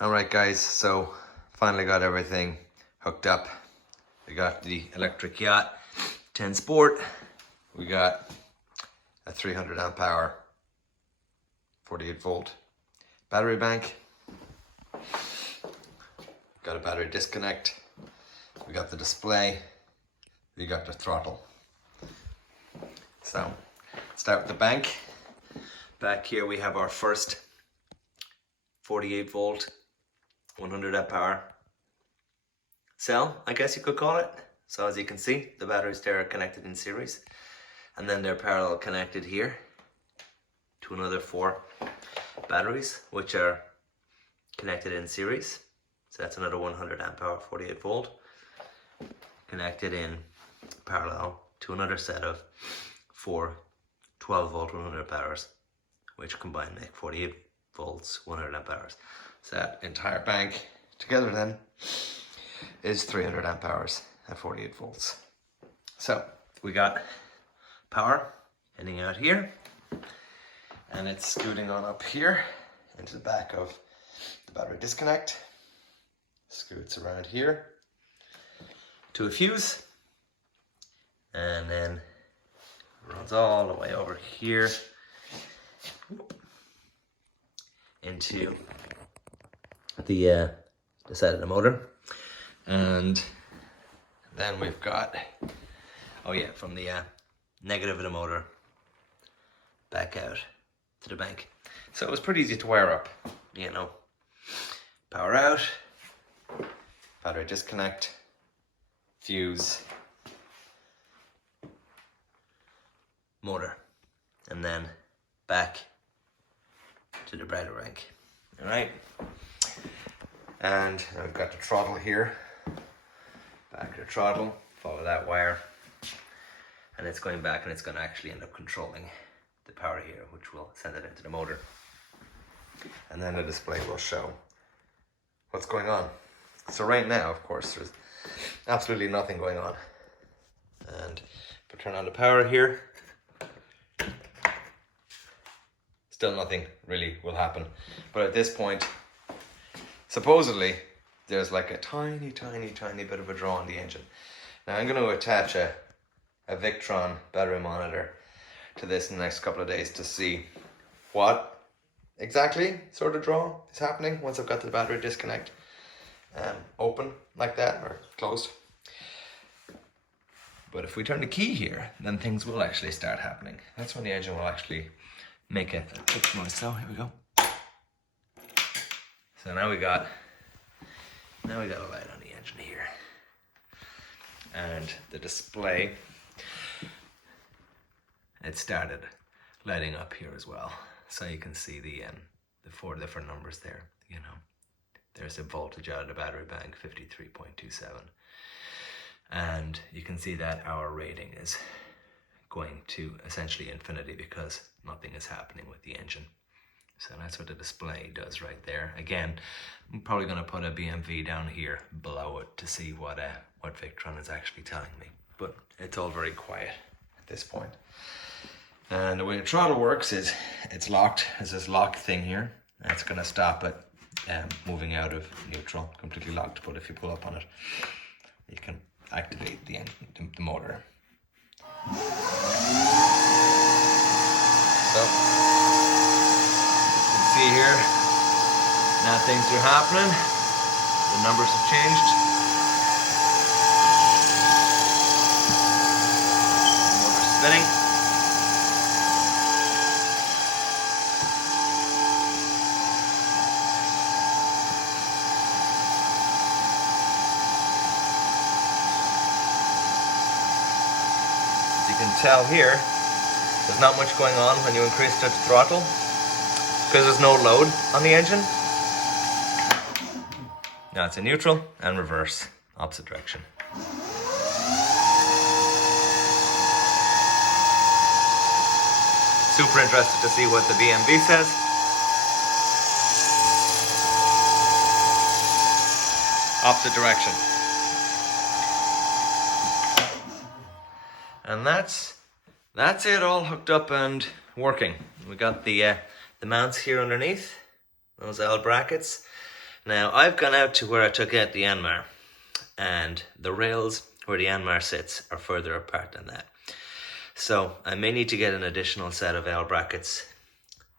Alright guys, so finally got everything hooked up. We got the electric Yacht 10 Sport. We got a 300 amp hour 48 volt battery bank. Got a battery disconnect. We got the display. We got the throttle. So start with the bank. Back here we have our first 48 volt 100 amp hour cell, I guess you could call it. So as you can see, the batteries there are connected in series, and then they're parallel connected here to another 4 batteries which are connected in series. So that's another 100 amp hour 48 volt connected in parallel to another set of 4 12 volt 100 amp hours, which combined make 48 volts 100 amp hours. So that entire bank together then is 300 amp hours at 48 volts. So we got power heading out here, and it's scooting on up here into the back of the battery disconnect. Scoots around here to a fuse, and then runs all the way over here into the side of the motor. And then we've got, from the negative of the motor back out to the bank. So it was pretty easy to wire up, you know. Power out, battery disconnect, fuse, motor, and then back to the battery bank. All right. And I've got the throttle here. Back to the throttle, follow that wire, and it's going back, and it's going to actually end up controlling the power here, which will send it into the motor. And then the display will show what's going on. So right now, of course, there's absolutely nothing going on. And if I turn on the power here, still nothing really will happen. But at this point, supposedly, there's like a tiny bit of a draw on the engine. Now I'm going to attach a Victron battery monitor to this in the next couple of days to see what exactly sort of draw is happening once I've got the battery disconnect open like that, or closed. But if we turn the key here, then things will actually start happening. That's when the engine will actually make a click noise. So here we go. So now we got a light on the engine here, and the display, it started lighting up here as well. So you can see the 4 different numbers there. You know, there's the voltage out of the battery bank, 53.27, and you can see that our rating is going to essentially infinity because nothing is happening with the engine. So that's what the display does right there. Again, I'm probably going to put a BMV down here below it to see what Victron is actually telling me. But it's all very quiet at this point. And the way the throttle works is it's locked. There's this lock thing here. And it's going to stop it moving out of neutral, completely locked. But if you pull up on it, you can activate the motor. So see here, now things are happening. The numbers have changed. The motor's spinning. As you can tell here, there's not much going on when you increase the throttle, because there's no load on the engine. Now it's in neutral and reverse, opposite direction. Super interested to see what the BMV says. Opposite direction. And that's it, all hooked up and working. We got the mounts here underneath, those L brackets. Now I've gone out to where I took out the Yanmar, and the rails where the Yanmar sits are further apart than that. So I may need to get an additional set of L brackets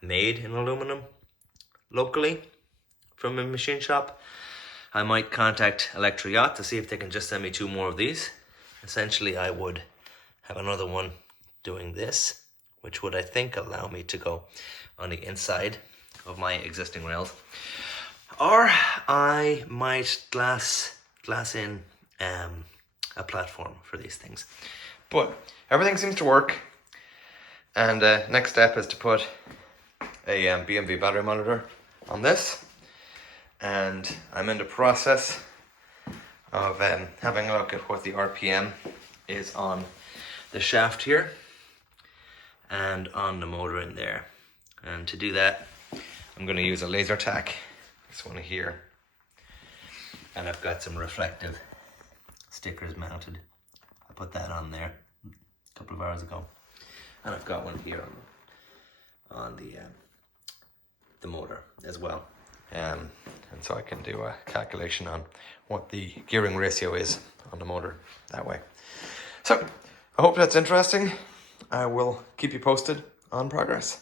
made in aluminum locally from a machine shop. I might contact Yacht to see if they can just send me 2 more of these. Essentially, I would have another one doing this, which would, I think, allow me to go on the inside of my existing rails. Or I might glass in a platform for these things. But everything seems to work. And next step is to put a BMW battery monitor on this. And I'm in the process of having a look at what the RPM is on the shaft here and on the motor in there. And to do that, I'm going to use a laser tack, this one here. And I've got some reflective stickers mounted. I put that on there a couple of hours ago. And I've got one here on the motor as well. And so I can do a calculation on what the gearing ratio is on the motor that way. So I hope that's interesting. I will keep you posted on progress.